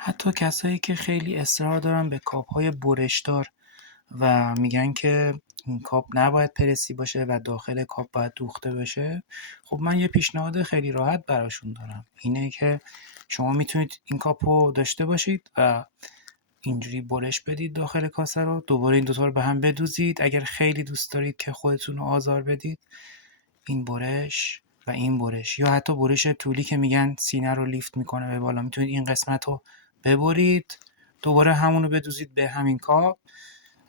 حتی کسایی که خیلی اصرار دارن به کاپ‌های برش‌دار و میگن که این کاپ نباید پرسی باشه و داخل کاپ باید دوخته بشه، خب من یه پیشنهاد خیلی راحت براشون دارم، اینه که شما میتونید این کاپ رو داشته باشید و اینجوری برش بدید داخل کاسه رو، دوباره این دوتا رو به هم بدوزید. اگر خیلی دوست دارید که خودتون رو آزار بدید، این برش و این برش، یا حتی برش طولی که میگن سینه رو لیفت میکنه به بالا، میتونید این قسمت رو ببرید، دوباره همون رو بدوزید به همین کاپ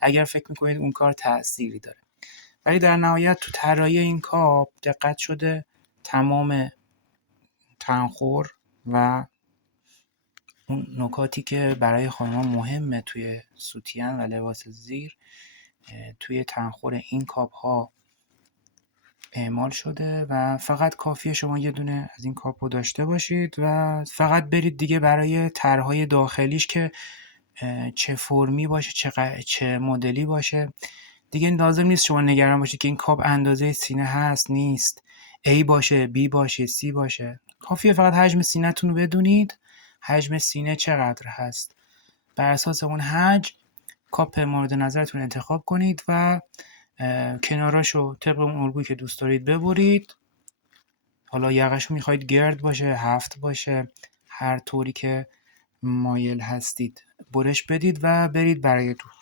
اگر فکر میکنید اون کار تأثیری داره. ولی در نهایت تو طراحی این کاپ دقت شده تمام تنخور و اون نکاتی که برای خانم‌ها مهمه توی سوتین و لباس زیر توی تنخور این کاپ ها اعمال شده و فقط کافیه شما یه دونه از این کاپ رو داشته باشید و فقط برید دیگه برای طرح‌های داخلیش که چه فرمی باشه چه مدلی باشه. دیگه لازم نیست شما نگران باشید که این کاپ اندازه سینه هست نیست، A باشه B باشه C باشه. کافیه فقط حجم سینه‌تون رو بدونید، حجم سینه چقدر هست، بر اساس اون حجم کاپ مورد نظرتون انتخاب کنید و کناراشو طبق اون الگویی که دوست دارید ببرید. حالا یقه‌شو میخواید گرد باشه، هفت باشه، هر طوری که مایل هستید برش بدید و برید برای دوخت.